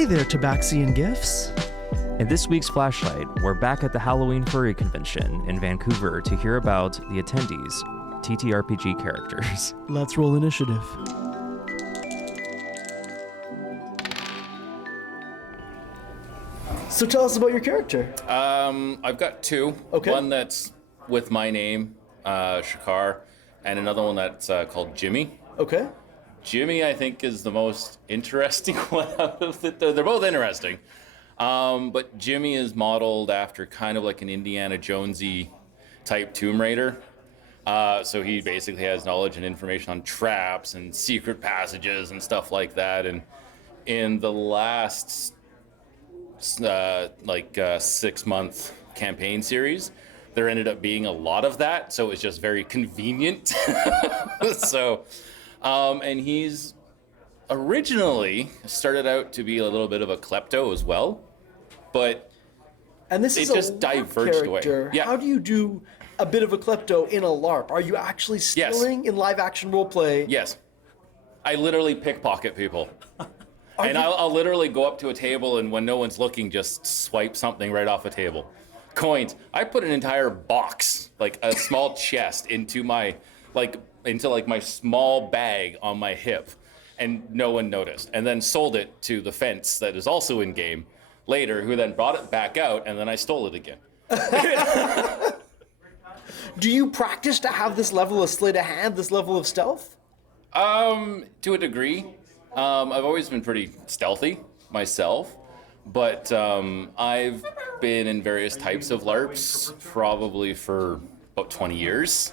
Hey there, Tabaxi and Gifts. In this week's Flashlight, we're back at the Howloween Furry Convention in Vancouver to hear about the attendees, TTRPG characters. Let's roll initiative. So tell us about your character. I've got two. Okay. One that's with my name, Shakaar, and another one that's called Jimmy. Okay. Jimmy, I think, is the most interesting one out of the. They're both interesting. But Jimmy is modeled after kind of like an Indiana Jonesy type Tomb Raider. So he basically has knowledge and information on traps and secret passages and stuff like that. And in the last 6-month campaign series, there ended up being a lot of that. So it's just very convenient. And he's originally started out to be a little bit of a klepto as well, but And this is it just a LARP diverged away. character. Yeah. How do you do a bit of a klepto in a LARP? Are you actually stealing in live action roleplay? Yes, I literally pickpocket people. And you- I'll literally go up to a table and when no one's looking, just swipe something right off a table. Coins. I put an entire box, like a small chest, into my my small bag on my hip, and no one noticed. And then sold it to the fence that is also in game later, who then brought it back out, and then I stole it again. Do you practice to have this level of sleight of hand, this level of stealth? To a degree. I've always been pretty stealthy myself, but I've been in various types of LARPs probably for about 20 years.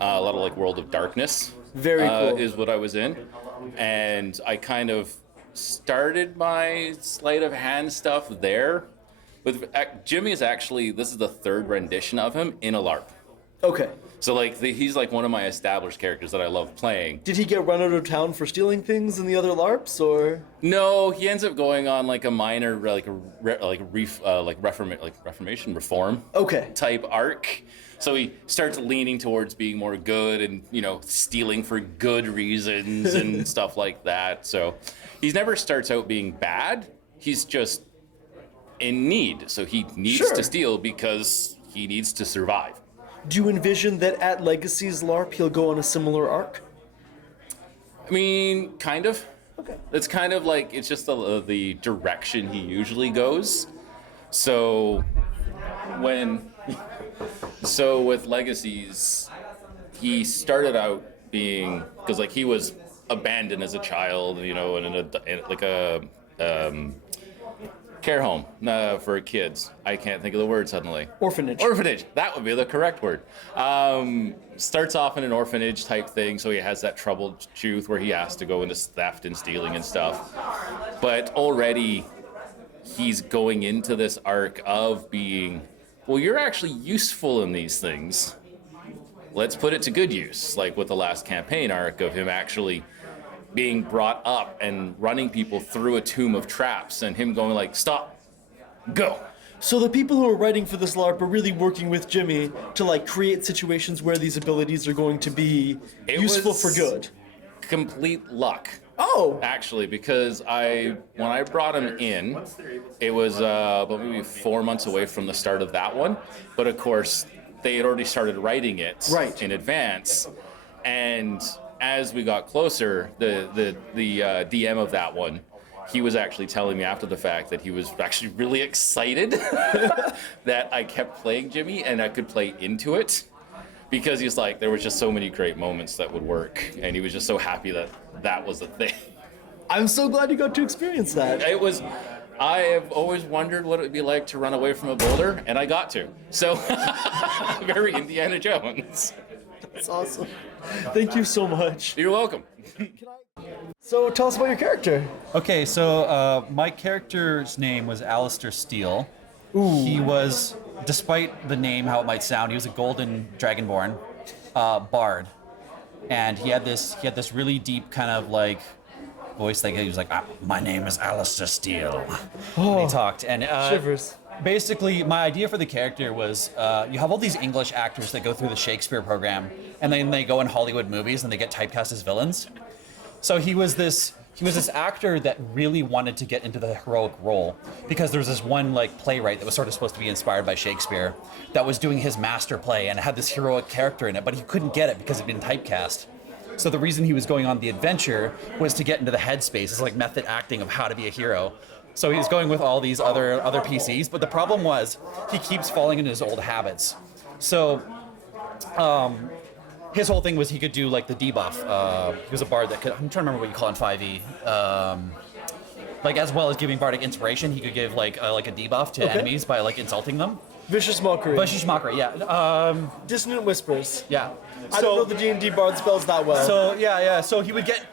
A lot of like World of Darkness Very cool. is what I was in. And I kind of started my sleight of hand stuff there. With Jimmy is actually, this is the third rendition of him in a LARP. Okay. So he's like one of my established characters that I love playing. Did he get run out of town for stealing things in the other LARPs, or? No, he ends up going on like a minor Reformation reform Okay. type arc. So he starts leaning towards being more good and, stealing for good reasons and stuff like that. So he never starts out being bad. He's just in need. So he needs Sure. to steal because he needs to survive. Do you envision that at Legacy's LARP he'll go on a similar arc? I mean, kind of. Okay. It's kind of like, it's just the direction he usually goes. So with Legacies, he started out being, because he was abandoned as a child, in a care home for kids. I can't think of the word suddenly. Orphanage. Orphanage. That would be the correct word. Starts off in an orphanage type thing, so he has that troubled youth where he has to go into theft and stealing and stuff. But already he's going into this arc of being, well, you're actually useful in these things. Let's put it to good use, like with the last campaign arc of him actually being brought up and running people through a tomb of traps and him going stop, go. So the people who are writing for this LARP are really working with Jimmy to create situations where these abilities are going to be useful for good. Complete luck. Oh! Actually, because when I brought him in, it was about maybe 4 months away from the start of that one. But of course, they had already started writing it in advance. And as we got closer, the DM of that one, he was actually telling me after the fact that he was actually really excited that I kept playing Jimmy and I could play into it. Because he's there was just so many great moments that would work, and he was just so happy that was the thing. I'm so glad you got to experience that. I have always wondered what it would be like to run away from a boulder, and I got to. So, very Indiana Jones. That's awesome. Thank you so much. You're welcome. So tell us about your character. Okay, so my character's name was Alistair Steele. Ooh. He was, despite the name, how it might sound, he was a golden dragonborn bard, and he had this really deep kind of voice. He was my name is Alistair Steele. And he talked, and Shivers. basically my idea for the character was you have all these English actors that go through the Shakespeare program, and then they go in Hollywood movies and they get typecast as villains. So he was this he was this actor that really wanted to get into the heroic role because there was this one like playwright that was sort of supposed to be inspired by Shakespeare that was doing his master play and had this heroic character in it, but he couldn't get it because it'd been typecast. So the reason he was going on the adventure was to get into the headspace. It's like method acting of how to be a hero. So he's going with all these other PCs, but the problem was he keeps falling into his old habits. So his whole thing was he could do like the debuff. He was a bard that could, I'm trying to remember what you call it in 5e. Like as well as giving bardic inspiration, he could give like a debuff to enemies by like insulting them. Vicious Mockery. Vicious Mockery, yeah. Dissonant Whispers. Yeah. I don't know the D&D bard spells that well. So yeah. So he would get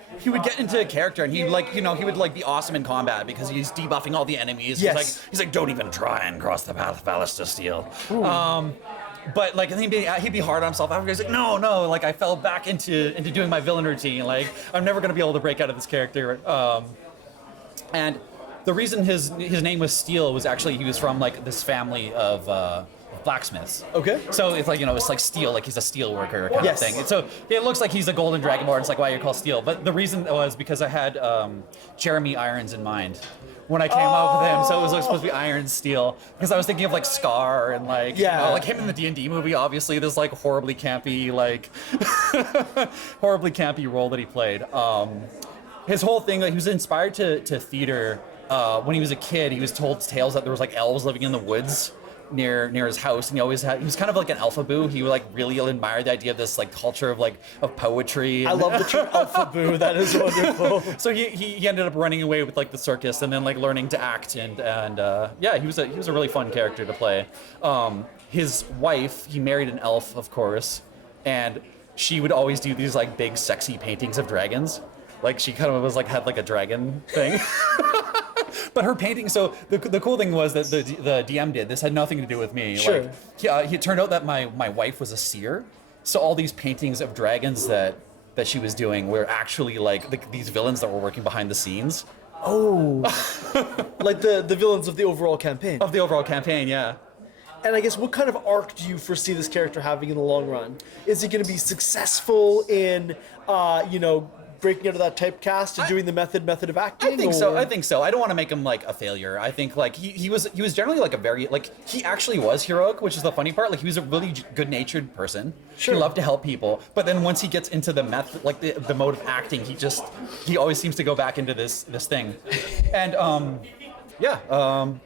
into a character and he would like be awesome in combat because he's debuffing all the enemies. Yes. He's like, don't even try and cross the path of Alistair Steele. But like, and he'd be hard on himself. After he's like, no, like I fell back into doing my villain routine. Like I'm never gonna be able to break out of this character. And the reason his name was Steele was actually he was from like this family of blacksmiths. Okay. So it's like, it's like steel, like he's a steel worker kind of thing. And so it looks like he's a golden dragonborn. It's like why you're called Steel. But the reason was because I had Jeremy Irons in mind when I came up with him. So it was like supposed to be Iron Steel because I was thinking of like Scar and like like him in the D&D movie. Obviously, this like horribly campy role that he played. His whole thing, like he was inspired to theater when he was a kid. He was told tales that there was like elves living in the woods near his house, and he was kind of like an elfaboo. He like really admired the idea of this like culture of poetry. I love the term elfaboo. That is wonderful. So he ended up running away with like the circus and then like learning to act and he was a really fun character to play. His wife, he married an elf, of course, and she would always do these like big sexy paintings of dragons. Like she kind of was like had like a dragon thing. But her painting, so the cool thing was that the DM did, this had nothing to do with me. Sure. Like, it turned out that my wife was a seer. So all these paintings of dragons that she was doing were actually like these villains that were working behind the scenes. Oh. Like the villains of the overall campaign. Of the overall campaign, yeah. And I guess what kind of arc do you foresee this character having in the long run? Is he going to be successful in, breaking out of that typecast and doing the method of acting? I think so. I don't want to make him like a failure. I think like he was generally like a very like he actually was heroic, which is the funny part. Like he was a really good-natured person. Sure. He loved to help people, but then once he gets into the method, like the mode of acting, he always seems to go back into this thing. And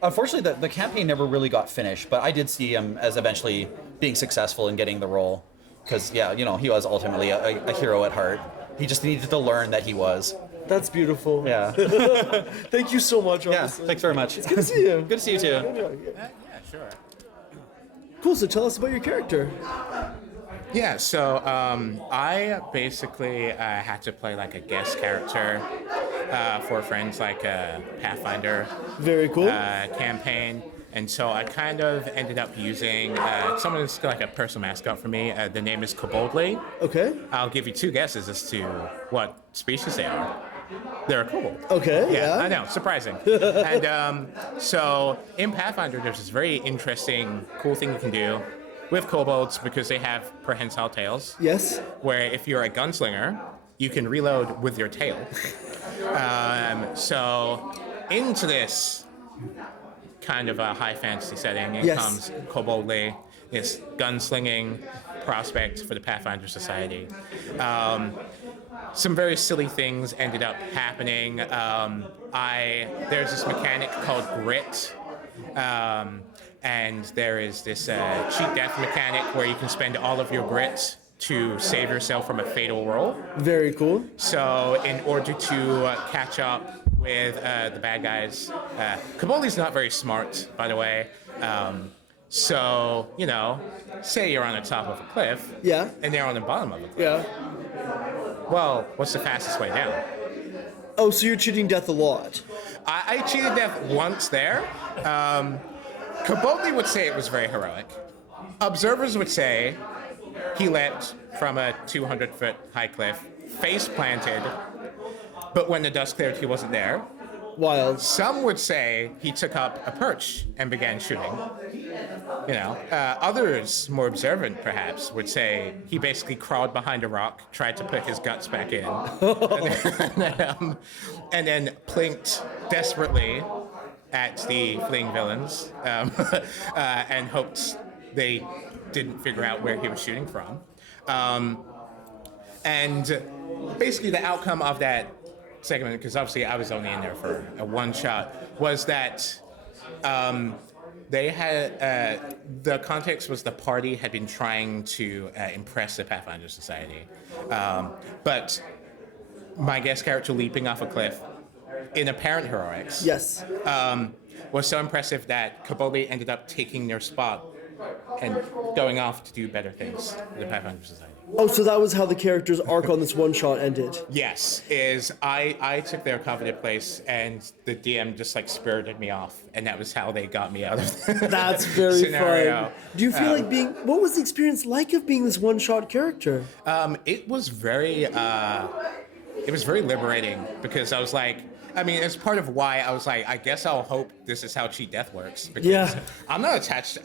unfortunately the campaign never really got finished, but I did see him as eventually being successful in getting the role because he was ultimately a hero at heart. He just needed to learn that he was. That's beautiful. Yeah. Thank you so much. Yeah, thanks very much. It's good to see you. Good to see you too. Yeah, sure. Cool, so tell us about your character. Yeah, so I basically had to play like a guest character for friends, like a Pathfinder Very cool. campaign. And so I kind of ended up using someone that's like a personal mascot for me. The name is Koboldly. Okay. I'll give you two guesses as to what species they are. They're a kobold. Okay, Yeah, yeah. I know, surprising. And so in Pathfinder, there's this very interesting, cool thing you can do with kobolds because they have prehensile tails. Yes. Where if you're a gunslinger, you can reload with your tail. So into this kind of a high fantasy setting, in comes Koboldly, this gunslinging prospect for the Pathfinder Society. Some very silly things ended up happening. There's this mechanic called grit, and there is this cheat death mechanic where you can spend all of your grit to save yourself from a fatal roll. Very cool. So in order to catch up with the bad guys, Koboldly's not very smart, by the way. So, say you're on the top of a cliff. Yeah. And they're on the bottom of a cliff. Yeah. Well, what's the fastest way down? Oh, so you're cheating death a lot. I cheated death once there. Koboldly would say it was very heroic. Observers would say he leapt from a 200-foot high cliff, face planted, but when the dust cleared, he wasn't there. Wild. Some would say he took up a perch and began shooting. Others, more observant perhaps, would say he basically crawled behind a rock, tried to put his guts back in, and then plinked desperately at the fleeing villains, and hoped they didn't figure out where he was shooting from. And basically the outcome of that segment, because obviously I was only in there for a one shot, was that they had the context was the party had been trying to impress the Pathfinder Society, but my guest character leaping off a cliff in apparent heroics, Yes. was so impressive that Kabobi ended up taking their spot and going off to do better things for the Pathfinder Society. Oh, so that was how the character's arc on this one shot ended. Yes, is I took their coveted place and the DM just like spirited me off, and that was how they got me out of the That's very scenario. fun. Do you feel like being? What was the experience like of being this one shot character? It was very liberating, because I was like, I mean, it's part of why I was like, I guess I'll hope this is how cheat death works, because I'm not attached to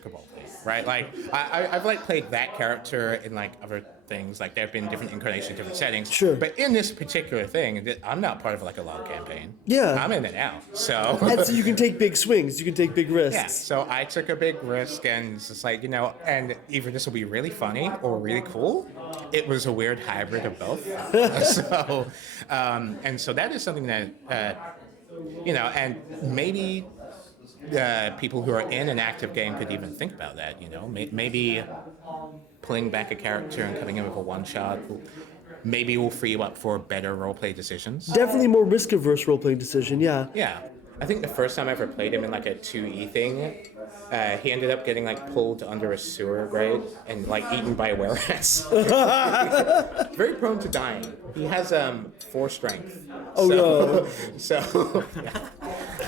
Kabobi, right? Like I've like played that character in like other things, like there have been different incarnations, different settings. Sure. But in this particular thing, I'm not part of like a long campaign. Yeah. I'm in it now, so. And so you can take big swings, you can take big risks. Yeah, so I took a big risk, and it's just like, and either this will be really funny or really cool. It was a weird hybrid of both. So, and so that is something that, and maybe people who are in an active game could even think about that, maybe pulling back a character and coming in with a one-shot maybe will free you up for better roleplay decisions. Definitely more risk-averse role-playing decision, yeah. Yeah. I think the first time I ever played him in like a 2E thing, he ended up getting like pulled under a sewer grate and like eaten by a were-rats. Very prone to dying. He has 4 strength. Oh no. So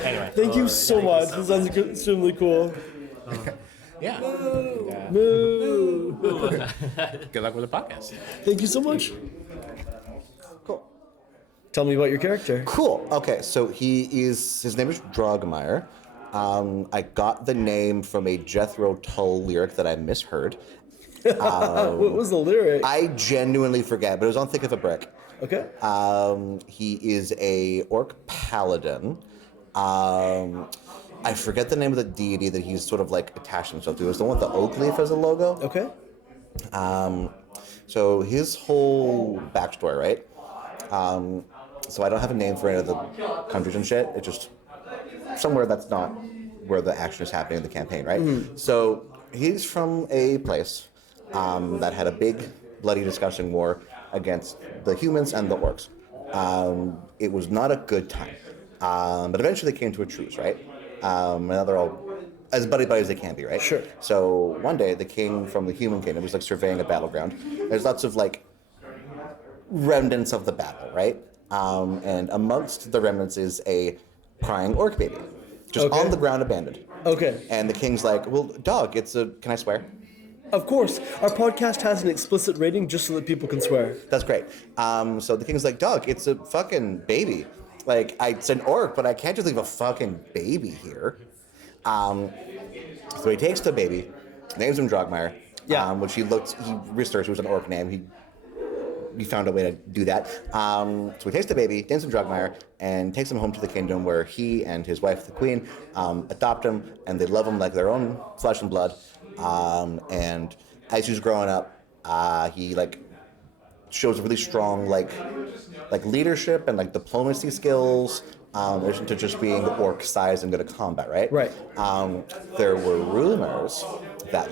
anyway. Thank you so much. This sounds extremely cool. Yeah. Moo. Good luck with the podcast. Thank you so much. Cool. Tell me about your character. Cool. Okay, so his name is Drogmire. I got the name from a Jethro Tull lyric that I misheard. What was the lyric? I genuinely forget, but it was on Thick of a Brick. Okay. He is a orc paladin. I forget the name of the deity that he's sort of like attached himself to. It was the one with the oak leaf as a logo. Okay. So his whole backstory, right? So I don't have a name for any of the countries and shit. It's just somewhere that's not where the action is happening in the campaign, right? Mm-hmm. So he's from a place that had a big bloody disgusting war against the humans and the orcs. It was not a good time, but eventually they came to a truce, right? And now they're all as buddy-buddy as they can be, right? Sure. So one day the king from the human kingdom was like surveying a battleground. There's lots of like remnants of the battle, right? And amongst the remnants is a crying orc baby, just Okay. on the ground abandoned. Okay. And the king's like, well, dog, can I swear? Of course. Our podcast has an explicit rating just so that people can swear. That's great. So the king's like, dog, it's a fucking baby. Like, it's an orc, but I can't just leave a fucking baby here. So he takes the baby, names him Drogmire. Yeah. Which he researched, it was an orc name. He found a way to do that. So he takes the baby, names him Drogmire, and takes him home to the kingdom where he and his wife, the queen, adopt him, and they love him like their own flesh and blood. And as he's growing up, he shows really strong like leadership and like diplomacy skills. In addition to just being orc sized and good at combat, right? Right. There were rumors that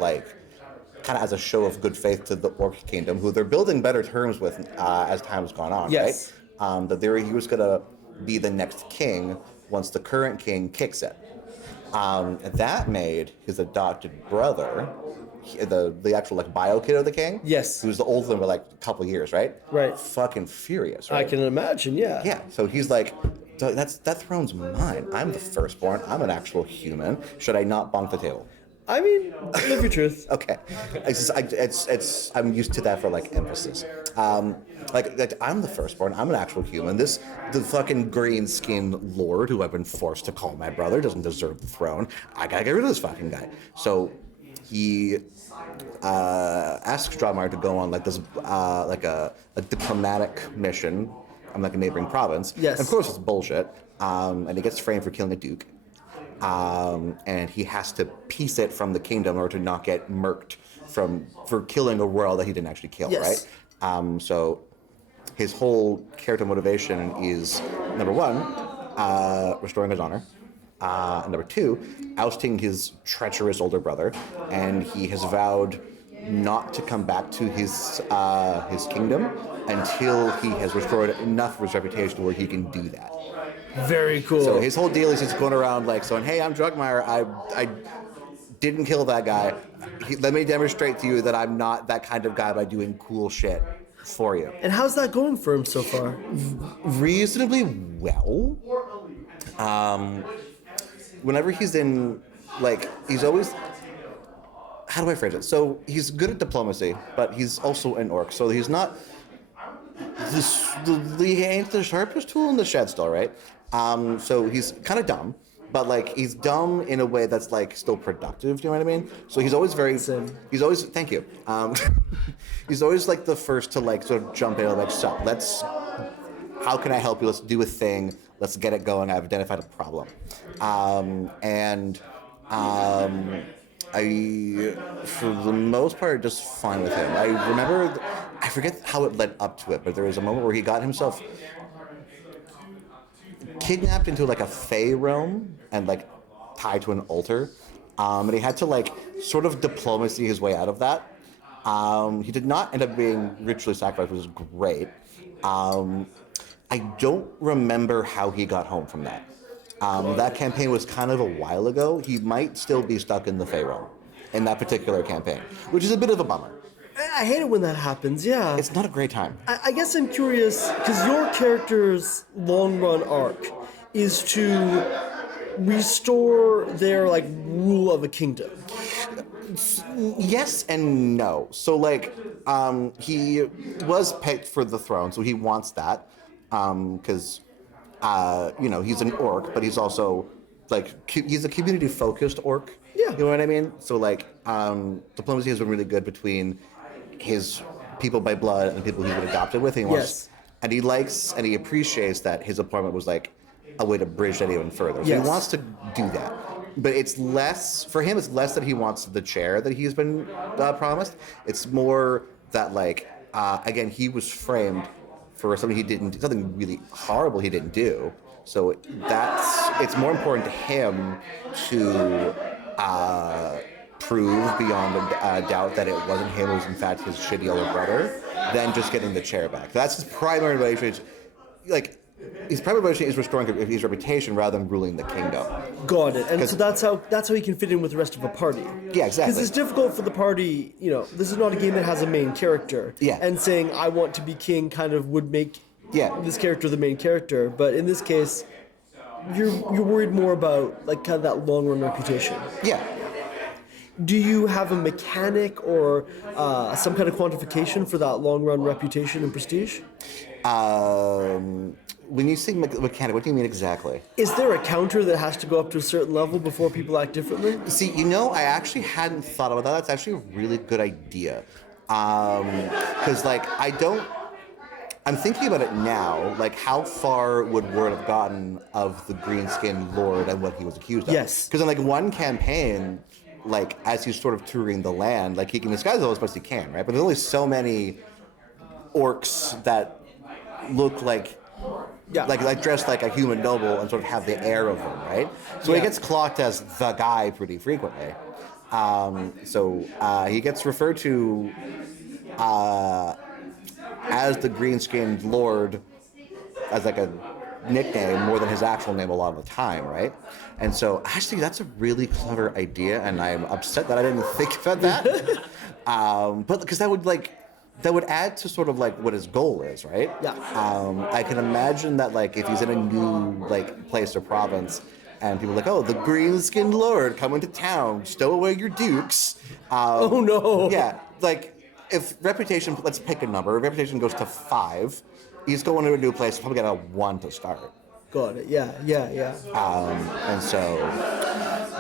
kind of as a show of good faith to the orc kingdom, who they're building better terms with as time's gone on, Yes. right? That he was gonna be the next king once the current king kicks it. That made his adopted brother, the actual bio kid of the king, Yes. who's the older than by a couple years, right? Right. Fucking furious, right? I can imagine, yeah. Yeah, so he's like, that throne's mine. I'm the firstborn. I'm an actual human. Should I not bonk the table? I mean, live your truth. Okay, I'm used to that for like emphasis. Like I'm the firstborn. I'm an actual human. The fucking green-skinned lord who I've been forced to call my brother doesn't deserve the throne. I gotta get rid of this fucking guy. So he asks Drogmire to go on like this like a diplomatic mission on like a neighboring province. Yes. And of course it's bullshit. And he gets framed for killing a duke. And he has to piece it from the kingdom in order to not get murked for killing a royal that he didn't actually kill, Yes. right? So his whole character motivation is, number one, restoring his honor. Number two, ousting his treacherous older brother, and he has vowed not to come back to his kingdom until he has restored enough of his reputation where he can do that. Very cool. So his whole deal is just going around like saying, "Hey, I'm Drogmire. I didn't kill that guy. Let me demonstrate to you that I'm not that kind of guy by doing cool shit for you." And how's that going for him so far? Reasonably well. Whenever he's in, like, he's always. How do I phrase it? So he's good at diplomacy, but he's also an orc. So he's not. He ain't the sharpest tool in the shed still, right? So he's kind of dumb, but like he's dumb in a way that's like still productive. Do you know what I mean? So he's always very. He's always thank you. He's always like the first to like sort of jump in and like, so let's. How can I help you? Let's do a thing. Let's get it going. I've identified a problem, I, for the most part, just fine with him. I remember, I forget how it led up to it, but there was a moment where he got himself kidnapped into like a Fey realm and like tied to an altar, and he had to like sort of diplomacy his way out of that. He did not end up being ritually sacrificed, which was great. I don't remember how he got home from that. That campaign was kind of a while ago. He might still be stuck in the Fey realm in that particular campaign, which is a bit of a bummer. I hate it when that happens, yeah. It's not a great time. I guess I'm curious, because your character's long-run arc is to restore their, like, rule of a kingdom. Yes and no. So, like, he was picked for the throne, so he wants that, because... you know, he's an orc, but he's also like he's a community-focused orc. Yeah. You know what I mean? So like, diplomacy has been really good between his people by blood and the people he's been adopted with. And he wants, and he likes and he appreciates that his appointment was like a way to bridge that even further. So he wants to do that. But it's less for him. It's less that he wants the chair that he's been promised. It's more that like again he was framed for something really horrible he didn't do. So it's more important to him to prove beyond a doubt that it wasn't him, it was in fact his shitty older brother, than just getting the chair back. That's his primary motivation. Like, his primary motivation is restoring his reputation rather than ruling the kingdom. Got it. And so that's how he can fit in with the rest of a party. Yeah, exactly. Because it's difficult for the party, you know, this is not a game that has a main character. Yeah. And saying, I want to be king kind of would make this character the main character. But in this case, you're worried more about, like, kind of that long-run reputation. Yeah. Do you have a mechanic or some kind of quantification for that long-run reputation and prestige? When you say mechanic, what do you mean exactly? Is there a counter that has to go up to a certain level before people act differently? See, you know, I actually hadn't thought about that. That's actually a really good idea. Because, like, I'm thinking about it now, like, how far would word have gotten of the green-skinned lord and what he was accused of? Yes. Because in, like, one campaign, like, as he's sort of touring the land, like, he can disguise all as best he can, right? But there's only so many orcs that look like dressed like a human noble and sort of have the air of them, right? So he gets clocked as the guy pretty frequently. So he gets referred to as the green-skinned lord as like a nickname more than his actual name a lot of the time, right? And so actually that's a really clever idea, and I'm upset that I didn't think about that. But because that would add to sort of like what his goal is, right? Yeah. I can imagine that like if he's in a new like place or province, and people are like, oh, the green-skinned lord coming to town, stow away your dukes. Oh no. Yeah, like if reputation, let's pick a number. If reputation goes to 5, he's going to a new place, probably got a 1 to start. Got it. Yeah. And so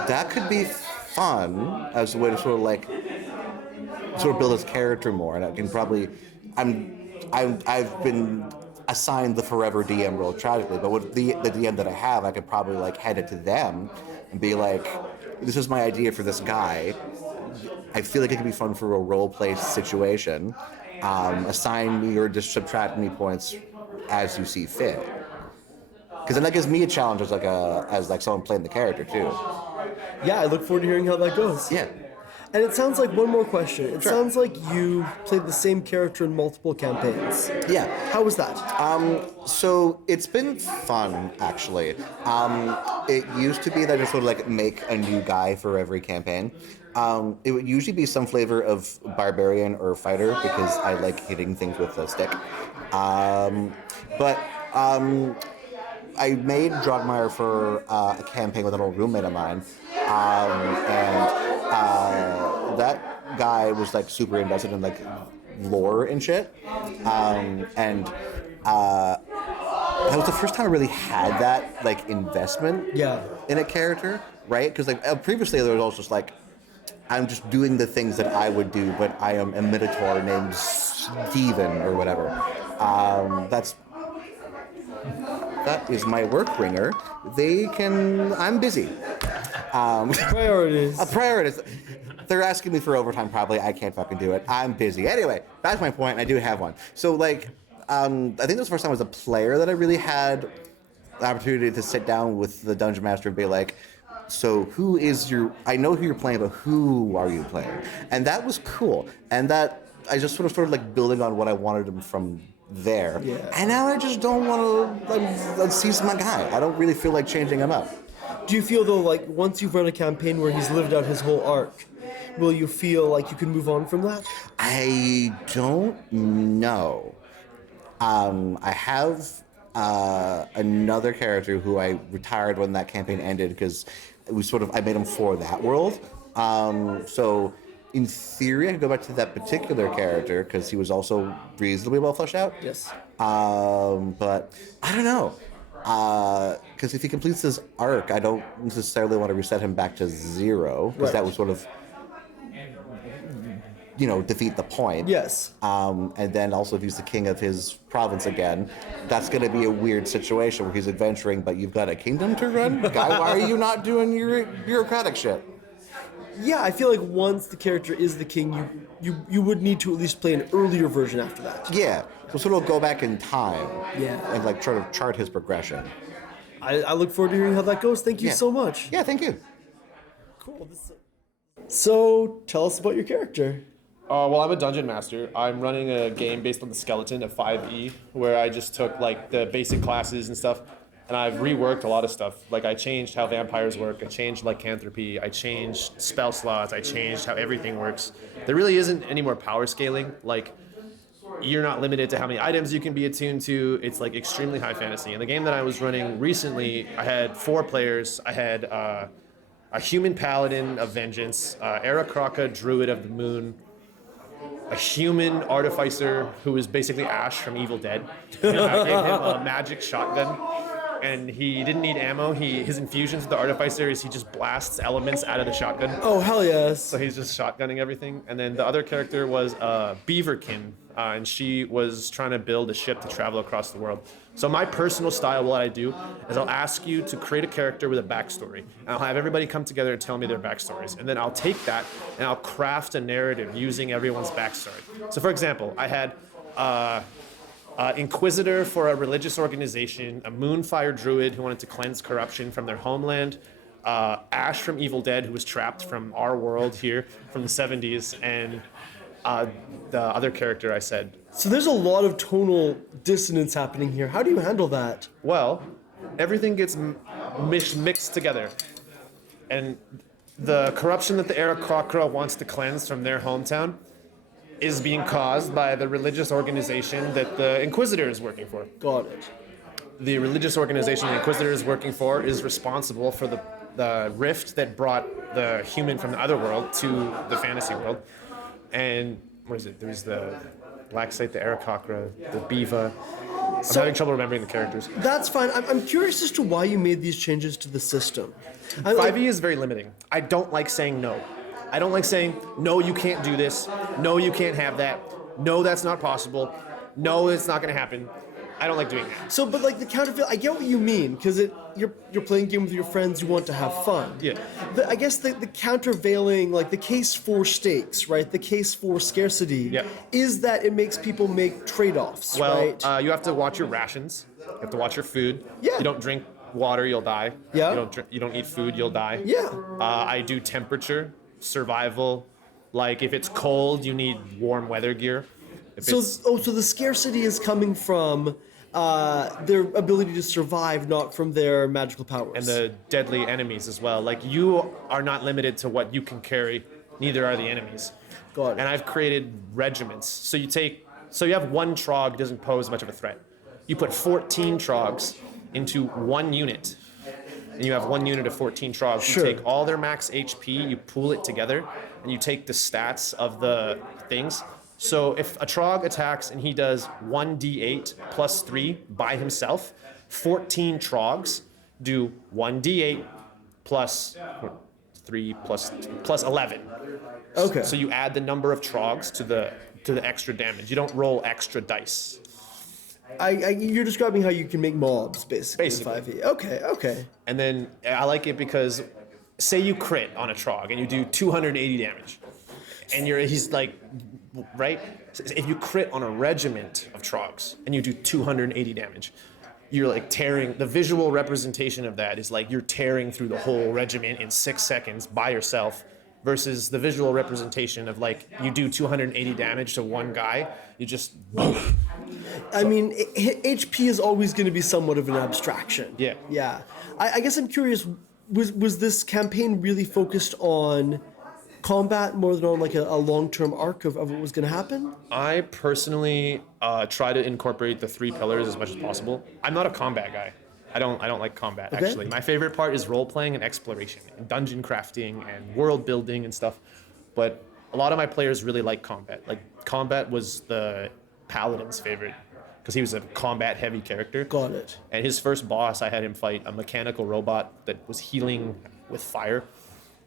that could be fun as a way to sort of build his character more. And I can probably, I've been assigned the forever DM role tragically, but with the DM that I have, I could probably like head it to them and be like, this is my idea for this guy. I feel like it could be fun for a role play situation. Assign me or just subtract me points as you see fit. Because then that gives me a challenge as someone playing the character too. Yeah, I look forward to hearing how that goes. Yeah. And it sounds like one more question. It sounds like you played the same character in multiple campaigns. Yeah. How was that? So it's been fun, actually. It used to be that I just sort of like make a new guy for every campaign. It would usually be some flavor of barbarian or fighter because I like hitting things with a stick. But I made Drogmire for a campaign with an old roommate of mine, and that guy was like super invested in like lore and shit, and that was the first time I really had that like investment in a character, right? Because like previously there was also just like I'm just doing the things that I would do, but I am a minotaur named Steven or whatever. That is my work ringer. I'm busy. Priorities. Priorities. They're asking me for overtime probably. I can't fucking do it. I'm busy. Anyway, that's my point. I do have one. So like, I think this was the first time as a player that I really had the opportunity to sit down with the dungeon master and be like, so I know who you're playing, but who are you playing? And that was cool. And that I just sort of started like building on what I wanted him from there. Yeah. And now I just don't want to, he's my guy. I don't really feel like changing him up. Do you feel though like once you've run a campaign where he's lived out his whole arc, will you feel like you can move on from that? I don't know. I have another character who I retired when that campaign ended because I made him for that world. So in theory, I could go back to that particular character because he was also reasonably well fleshed out. Yes. But I don't know. Because if he completes his arc, I don't necessarily want to reset him back to 0 because that would sort of, defeat the point. Yes. And then also if he's the king of his province again, that's going to be a weird situation where he's adventuring, but you've got a kingdom to run? Guy, why are you not doing your bureaucratic shit? Yeah, I feel like once the character is the king, you would need to at least play an earlier version after that. Yeah, so sort of go back in time. Yeah. And like try to chart his progression. I look forward to hearing how that goes. Thank you so much. Yeah, thank you. Cool. So tell us about your character. Well, I'm a dungeon master. I'm running a game based on the skeleton of 5e, where I just took like the basic classes and stuff, and I've reworked a lot of stuff. Like I changed how vampires work, I changed lycanthropy, I changed spell slots, I changed how everything works. There really isn't any more power scaling. Like you're not limited to how many items you can be attuned to. It's like extremely high fantasy. In the game that I was running recently, I had 4 players. I had a human paladin of vengeance, Aarakocra, druid of the moon, a human artificer who is basically Ash from Evil Dead. I gave him a magic shotgun, and he didn't need ammo. His infusions with the artificer is he just blasts elements out of the shotgun. Oh, hell yes. So he's just shotgunning everything. And then the other character was Beaverkin, and she was trying to build a ship to travel across the world. So my personal style, what I do, is I'll ask you to create a character with a backstory. And I'll have everybody come together and tell me their backstories. And then I'll take that and I'll craft a narrative using everyone's backstory. So for example, I had Inquisitor for a religious organization, a Moonfire Druid who wanted to cleanse corruption from their homeland, Ash from Evil Dead who was trapped from our world here from the 70s, and the other character I said. So there's a lot of tonal dissonance happening here. How do you handle that? Well, everything gets mixed together. And the corruption that the Aarakocra wants to cleanse from their hometown is being caused by the religious organization that the Inquisitor is working for. Got it. the religious organization the Inquisitor is working for is responsible for the rift that brought the human from the other world to the fantasy world. And what is it? There's the Black Site, the Aarakocra, the Biva. I'm having trouble remembering the characters. That's fine. I'm curious as to why you made these changes to the system. 5e is very limiting. I don't like saying no. I don't like saying, no, you can't do this. No, you can't have that. No, that's not possible. No, it's not going to happen. I don't like doing that. So, but like the counterfeit, I get what you mean, because you're playing a game with your friends, you want to have fun. Yeah. I guess the countervailing, like the case for stakes, right? The case for scarcity is that it makes people make trade-offs, well, right? you have to watch your rations. You have to watch your food. Yeah. You don't drink water, you'll die. Yeah. You don't eat food, you'll die. Yeah. I do temperature, survival. Like if it's cold, you need warm weather gear. So the scarcity is coming from their ability to survive, not from their magical powers. And the deadly enemies as well. Like you are not limited to what you can carry, neither are the enemies. Got it. And I've created regiments. So you have one trog doesn't pose much of a threat. You put 14 trogs into one unit. And you have one unit of 14 trogs. Sure. You take all their max HP, you pool it together, and you take the stats of the things. So if a Trog attacks and he does 1d8 plus 3 by himself, 14 Trogs do 1d8 plus 3 plus 11. Okay. So you add the number of Trogs to the extra damage. You don't roll extra dice. You're describing how you can make mobs, basically. In 5e. Okay. And then I like it because, say you crit on a Trog and you do 280 damage, and he's like, right? If you crit on a regiment of Trogs and you do 280 damage, you're like tearing. The visual representation of that is like you're tearing through the whole regiment in 6 seconds by yourself. Versus the visual representation of like you do 280 damage to one guy, you just. I mean, HP is always going to be somewhat of an abstraction. Yeah. Yeah. I guess I'm curious. Was this campaign really focused on combat more than on like a long-term arc of what was going to happen? I personally try to incorporate the 3 pillars as much as possible. I'm not a combat guy. I don't like combat, actually. My favorite part is role-playing and exploration, and dungeon crafting, and world building and stuff. But a lot of my players really like combat. Like, combat was the paladin's favorite, because he was a combat-heavy character. Got it. And his first boss, I had him fight a mechanical robot that was healing with fire.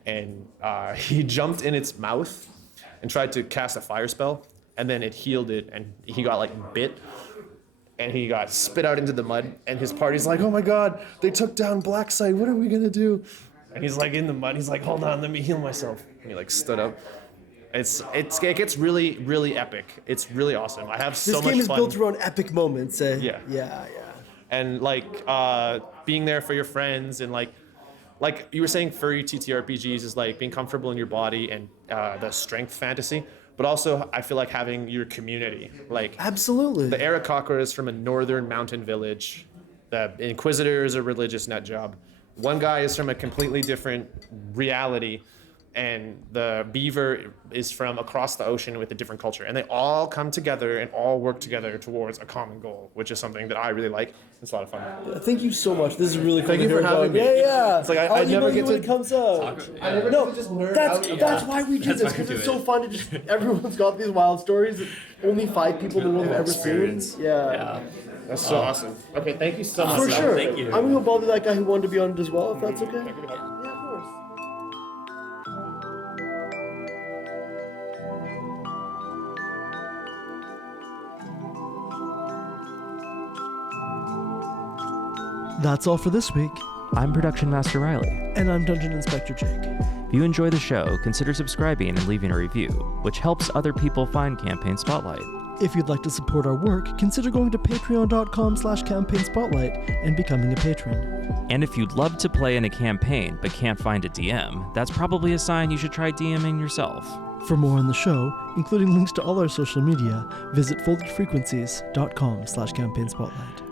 And he jumped in its mouth and tried to cast a fire spell, and then it healed it, and he got, like, bit. And he got spit out into the mud, and his party's like, oh my god, they took down Blacksite, what are we gonna do? And he's like in the mud, he's like, hold on, let me heal myself. And he like stood up. It gets really, really epic. It's really awesome. I have so much fun. This game is built around epic moments. Yeah. And like being there for your friends, and like you were saying, furry TTRPGs is like being comfortable in your body and the strength fantasy. But also, I feel like having your community. Like, absolutely. The Aarakocra is from a northern mountain village. The Inquisitor is a religious nut job. One guy is from a completely different reality. And the Beaver is from across the ocean with a different culture. And they all come together and all work together towards a common goal, which is something that I really like. It's a lot of fun. Thank you so much. This is really cool. Thank you for having me. Yeah. It's like I never get to. When it comes up. I never get to just nerd out. That's why we do this, because it's so fun to just. Everyone's got these wild stories that only 5 people in the world have ever seen. Yeah. That's so awesome. Okay, thank you so much. For sure. Thank you. I'm gonna bother that guy who wanted to be on it as well, if that's okay. Thank you. Yeah, of course. That's all for this week. I'm Production Master Riley. And I'm Dungeon Inspector Jake. If you enjoy the show, consider subscribing and leaving a review, which helps other people find Campaign Spotlight. If you'd like to support our work, consider going to patreon.com/campaignspotlight and becoming a patron. And if you'd love to play in a campaign but can't find a DM, that's probably a sign you should try DMing yourself. For more on the show, including links to all our social media, visit foldedfrequencies.com/campaignspotlight.